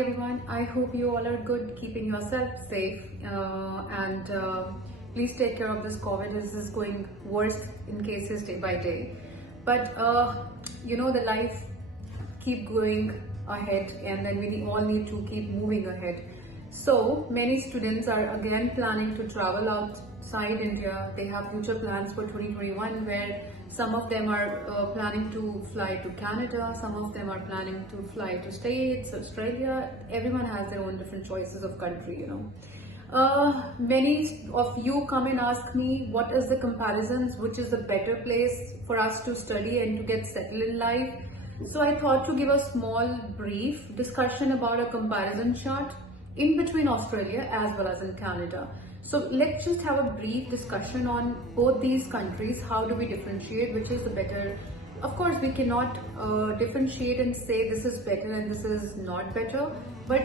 Hi everyone, I hope you all are good, keeping yourself safe and please take care of this COVID. This is going worse in cases day by day. But the life keep going ahead and then we all need to keep moving ahead. So many students are again planning to travel outside India. They have future plans for 2021 where some of them are planning to fly to Canada, some of them are planning to fly to States, Australia. Everyone has their own different choices of country, Many of you come and ask me what is the comparisons, which is the better place for us to study and to get settled in life. So I thought to give a small brief discussion about a comparison chart in between Australia as well as in Canada. So let's just have a brief discussion on both these countries. How do we differentiate which is the better? Of course, we cannot differentiate and say this is better and this is not better, but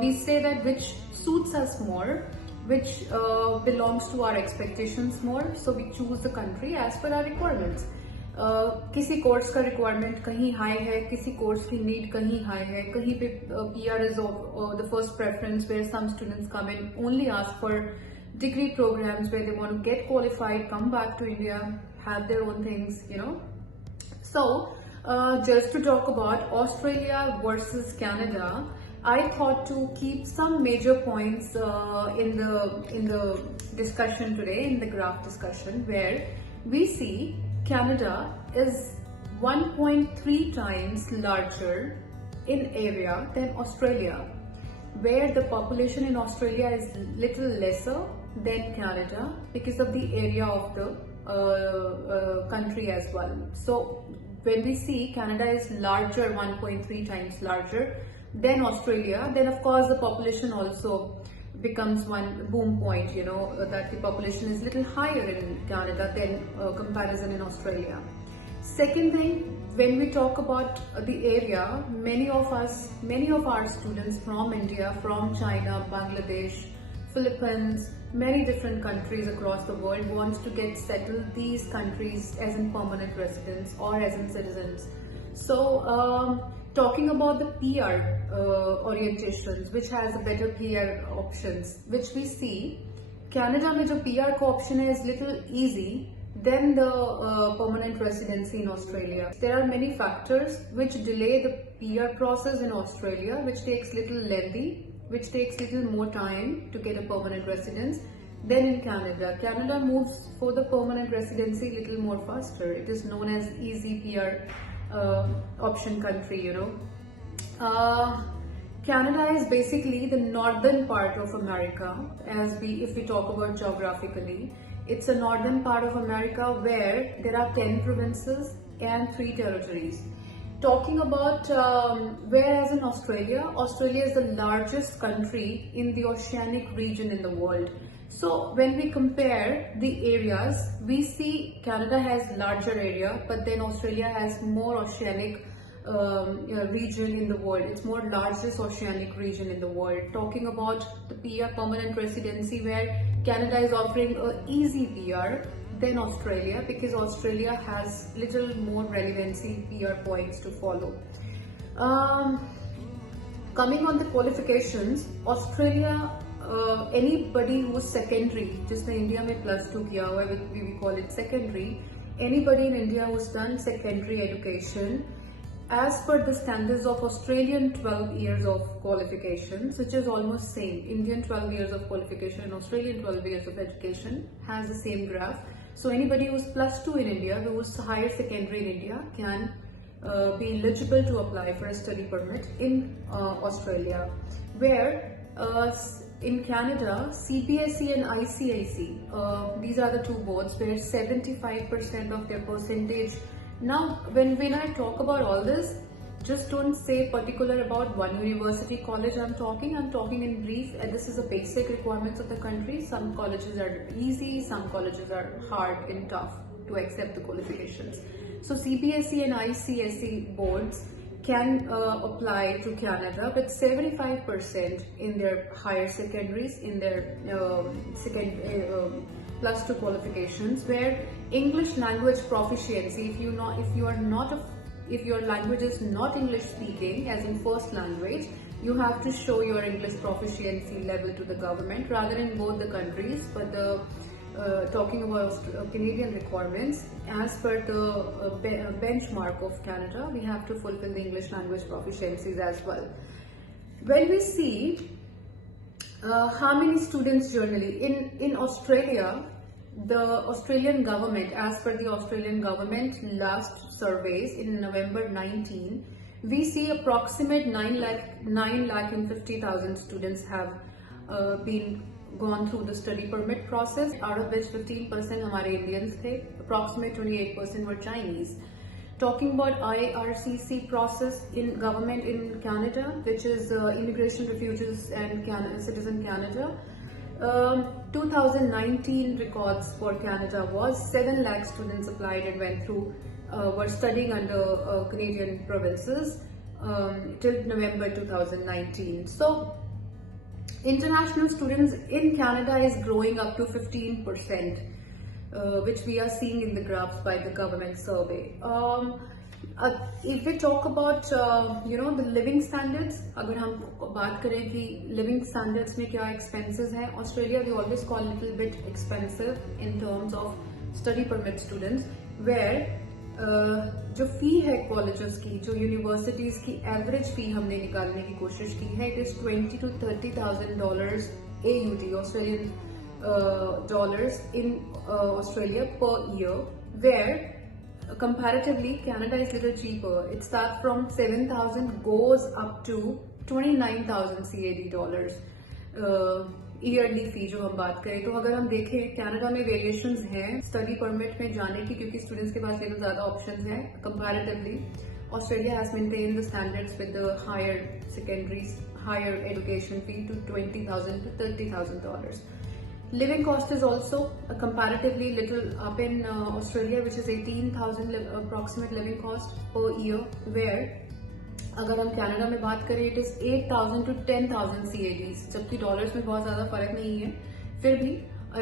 we say that which suits us more, which belongs to our expectations more. So we choose the country as per our requirements. किसी course का requirement कहीं high है, किसी course की need कहीं high है, कहीं पे PR is the first preference where some students come and only ask for degree programs where they want to get qualified, come back to India, have their own things, So just to talk about Australia versus Canada, I thought to keep some major points in the discussion today, in the graph discussion, where we see Canada is 1.3 times larger in area than Australia, where the population in Australia is little lesser than Canada because of the area of the country as well. So when we see Canada is larger, 1.3 times larger than Australia, then of course the population also becomes one boom point, that the population is little higher in Canada than comparison in Australia. Second thing, when we talk about the area, many of our students from India, from China, Bangladesh, Philippines, many different countries across the world wants to get settled these countries as in permanent residents or as in citizens. So talking about the PR orientations, which has a better PR options, which we see Canada में जो PR का option is little easy than the permanent residency in Australia. There are many factors which delay the PR process in Australia, which takes little lengthy, which takes little more time to get a permanent residence than in Canada. Canada moves for the permanent residency little more faster. It is known as easy PR option country, Canada is basically the northern part of America. If we talk about geographically, it's a northern part of America where there are 10 provinces and 3 territories. Talking about whereas in Australia is the largest country in the oceanic region in the world. So when we compare the areas, we see Canada has larger area, but then Australia has more oceanic region in the world. It's more largest oceanic region in the world. Talking about the PR permanent residency, where Canada is offering a easy PR than Australia because Australia has little more relevancy PR points to follow. Coming on the qualifications, Australia, anybody who's secondary, just the India में +2 किया हुआ है, we call it secondary. Anybody in India who's done secondary education, as per the standards of Australian 12 years of qualifications, which is almost same, Indian 12 years of qualification and Australian 12 years of education has the same graph. So anybody who's +2 in India, who's higher secondary in India, can be eligible to apply for a study permit in Australia. Where in Canada, CBSE and ICIC, these are the two boards where 75% of their percentage. Now, when I talk about all this, just don't say particular about one university college I'm talking in brief. This is the basic requirements of the country. Some colleges are easy, some colleges are hard and tough to accept the qualifications. So CBSE and ICSE boards can apply to Canada with 75% in their higher secondaries, in their +2 qualifications, where English language proficiency, if you are not a if your language is not English speaking, as in first language, you have to show your English proficiency level to the government, rather in both the countries. But talking about Canadian requirements, as per the benchmark of Canada, we have to fulfill the English language proficiencies as well. When we see how many students generally in Australia, the Australian government, as per the Australian government last surveys in November 19, we see approximate 9,50,000 students have been gone through the study permit process, out of which 15% हमारे Indians थे, approximate 28% were Chinese. Talking about IRCC process in government in Canada, which is Immigration, Refugees and Citizen Canada, 2019 records for Canada was 7 lakh students applied and went through, were studying under Canadian provinces till November 2019. So international students in Canada is growing up to 15%, which we are seeing in the graphs by the government survey. If we talk about the living standards, अगर हम बात करें कि living standards में क्या expenses हैं, Australia we always call a little bit expensive in terms of study permit students, where जो फी है कॉलेजेस की, जो यूनिवर्सिटीज की एवरेज फी हमने निकालने की कोशिश की है, it is $20,000 to $30,000 AUD, Australian dollars in Australia per year, where comparatively Canada is little cheaper. It starts from 7,000 goes up to 29,000 CAD dollars yearly फी जो हम बात करें. तो अगर हम देखें कनाडा में वेरिएशंस हैं स्टडी परमिट में जाने की, क्योंकि स्टूडेंट्स के पास लेकिन ज्यादा ऑप्शंस हैं comparatively. Australia has maintain the standards with the higher education fee to $20,000 to $30,000. Living cost is also comparatively little up in Australia, which is 18,000 approximate living cost per year, where अगर हम Canada में बात करें it is 8,000 to 10,000 CADs, जबकि dollars में बहुत ज्यादा फर्क नहीं है. फिर भी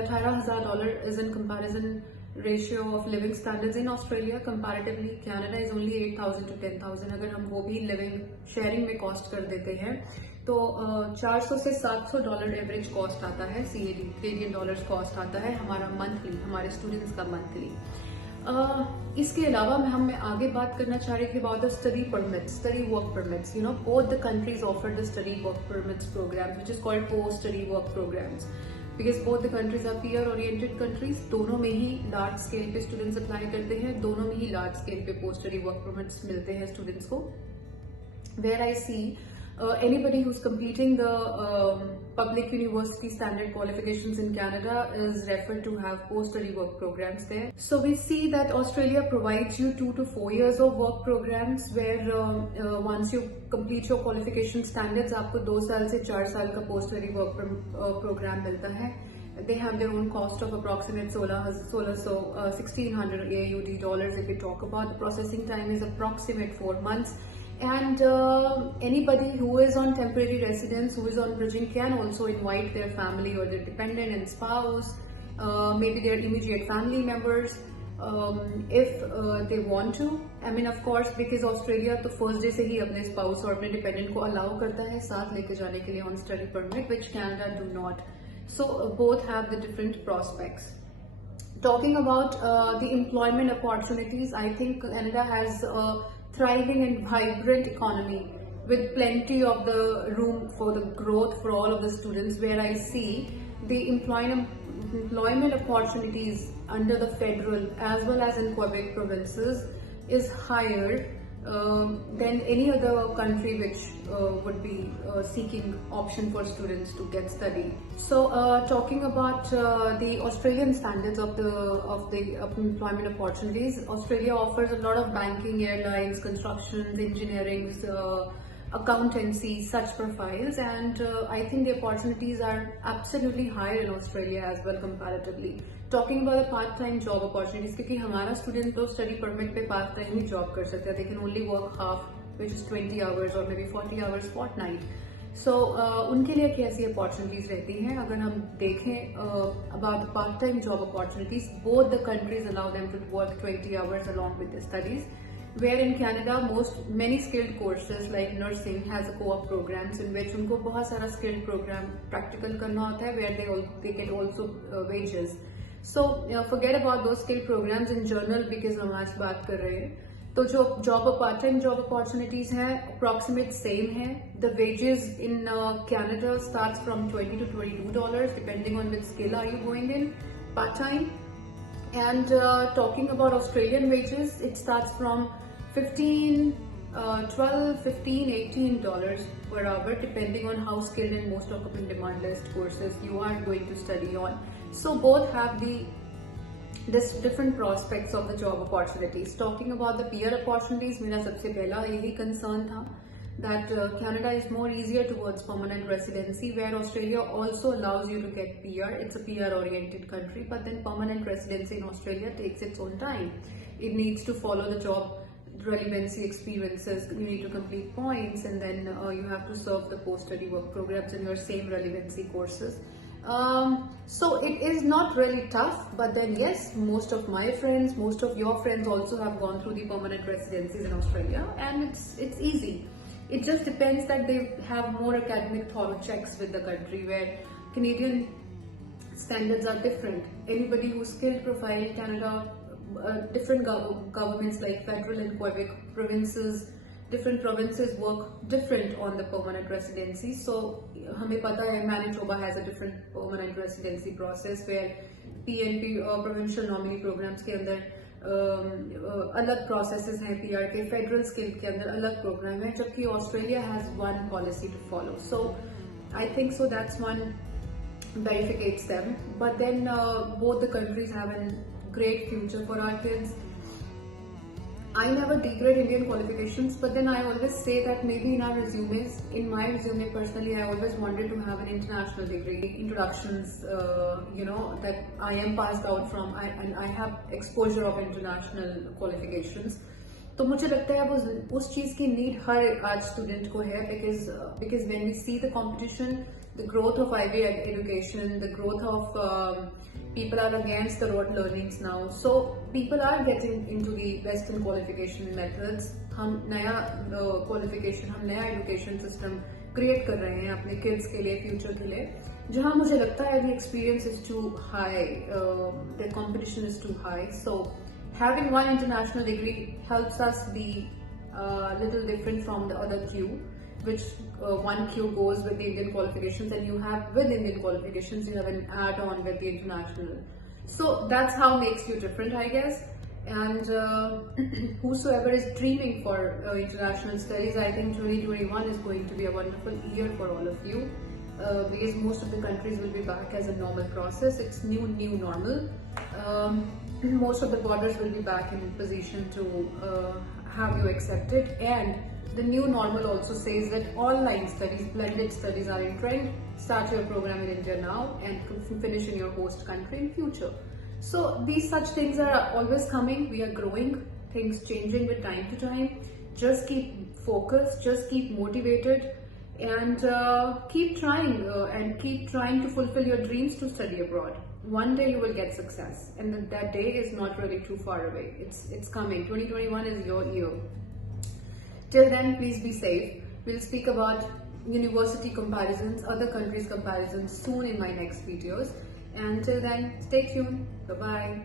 $18,000 is in comparison ratio of living standards in Australia. Comparatively Canada is only 8,000 to 10,000. अगर हम वो भी लिविंग शेयरिंग में कॉस्ट कर देते हैं तो $400 से $700 एवरेज कॉस्ट आता है, CAD कैनेडियन डॉलर्स कॉस्ट आता है हमारा मंथली, हमारे स्टूडेंट्स का मंथली. इसके अलावा मैं आगे बात करना चाह रही थी about the study permits, study work permits. Both the countries offer the study work permits program which is called post study work programs, because both the countries are peer oriented countries. दोनों में ही large scale पे students apply करते हैं, दोनों में ही large scale पे पोस्ट स्टडी वर्क परमिट्स मिलते हैं स्टूडेंट्स को. Where I see anybody who's completing the public university standard qualifications in Canada is referred to have post-study work programs there. So we see that Australia provides you 2 to 4 years of work programs, where once you complete your qualification standards, आपको 2 साल से 4 साल का post-study work program मिलता है. They have their own cost of approximate 1,600 AUD dollars. If we talk about the processing time is approximate 4 months. And anybody who is on temporary residence, who is on bridging, can also invite their family or their dependent and spouse, maybe their immediate family members, if they want to. I mean, of course, because Australia तो first day से ही अपने spouse और अपने dependent को allow करता है साथ लेके जाने के लिए on study permit, which Canada do not. So both have the different prospects. Talking about the employment opportunities, I think Canada has thriving and vibrant economy with plenty of the room for the growth for all of the students, where I see the employment opportunities under the federal as well as in Quebec provinces is higher than any other country which would be seeking option for students to get study. So talking about the Australian standards of the employment opportunities, Australia offers a lot of banking, airlines, construction, engineering, accountancy, such profiles, and I think the opportunities are absolutely higher in Australia as well comparatively. Talking about the part-time job opportunities, क्योंकि हमारा student तो study permit पे part time ही job कर सकते हैं, they can only work half, which is 20 hours or maybe 40 hours fortnight. So उनके लिए कैसी अपॉर्चुनिटीज रहती हैं अगर हम देखें about the part-time job opportunities, both the countries allow them to work 20 hours along with their studies. where in Canada many skilled courses like nursing has a co-op programs in which उनको बहुत सारा skilled program practical करना होता है, where they get also wages. So forget about those skilled programs in general because हम आज बात कर रहे हैं. तो जो पार्ट टाइम जॉब अपॉर्चुनिटीज हैं अप्रॉक्सीमेट सेम है. The wages in Canada starts from $20 to $22 depending on which skill are you going in part time. And talking about Australian wages, it starts from $12, $15, $18 per hour depending on how skilled and most of the demand list courses you are going to study on. So both have this different prospects of the job opportunities. Talking about the PR opportunities, मेरा सबसे पहला यही concern था that Canada is more easier towards permanent residency, where Australia also allows you to get PR. It's a PR oriented country, but then permanent residency in Australia takes its own time. It needs to follow the job relevancy experiences. You need to complete points, and then you have to serve the post-study work programs in your same relevancy courses. So it is not really tough, but then yes, most of my friends, most of your friends also have gone through the permanent residencies in Australia, and it's easy. It just depends that they have more academic thorough checks with the country, where Canadian standards are different. Anybody who's skilled profile, Canada, different governments like federal and Quebec provinces, different provinces work different on the permanent residency. So हमें पता है Manitoba has a different permanent residency process, where PNP provincial nominee programs के अंदर अलग processes हैं PR के. Federal skill के अंदर अलग प्रोग्राम है, जबकि Australia has one policy to follow. So I think so that's one verificates them. But then both the countries have a great future for our kids. I never degrade Indian qualifications, but then I always say that maybe in our resumes, in my resume personally, I always wanted to have an international degree, introductions, that I am passed out from, and I have exposure of international qualifications. तो मुझे लगता है वो उस चीज की need हर आज student को है, because when we see the competition, the growth of IB education, the growth of people are against the rote learnings now, so people are getting into the Western qualification methods. हम नया qualification, हम नया education system create कर रहे हैं अपने kids के लिए, future के लिए, जहाँ मुझे लगता है the experience is too high, the competition is too high. So having one international degree helps us be a little different from the other queue, which one queue goes with the Indian qualifications, and you have with Indian qualifications, you have an add-on with the international. So that's how makes you different, I guess. And whosoever is dreaming for international studies, I think 2021 is going to be a wonderful year for all of you, because most of the countries will be back as a normal process. It's new normal. Most of the borders will be back in position to have you accepted, and the new normal also says that online studies, blended studies are in trend. Start your program in India now and finish in your host country in future. So these such things are always coming. We are growing, things changing with time to time. Just keep focused, just keep motivated, and keep trying to fulfill your dreams to study abroad. One day you will get success, and that day is not really too far away. It's coming. 2021 is your year. Till then, please be safe. We'll speak about university comparisons, other countries' comparisons soon in my next videos. And till then, stay tuned. Bye-bye.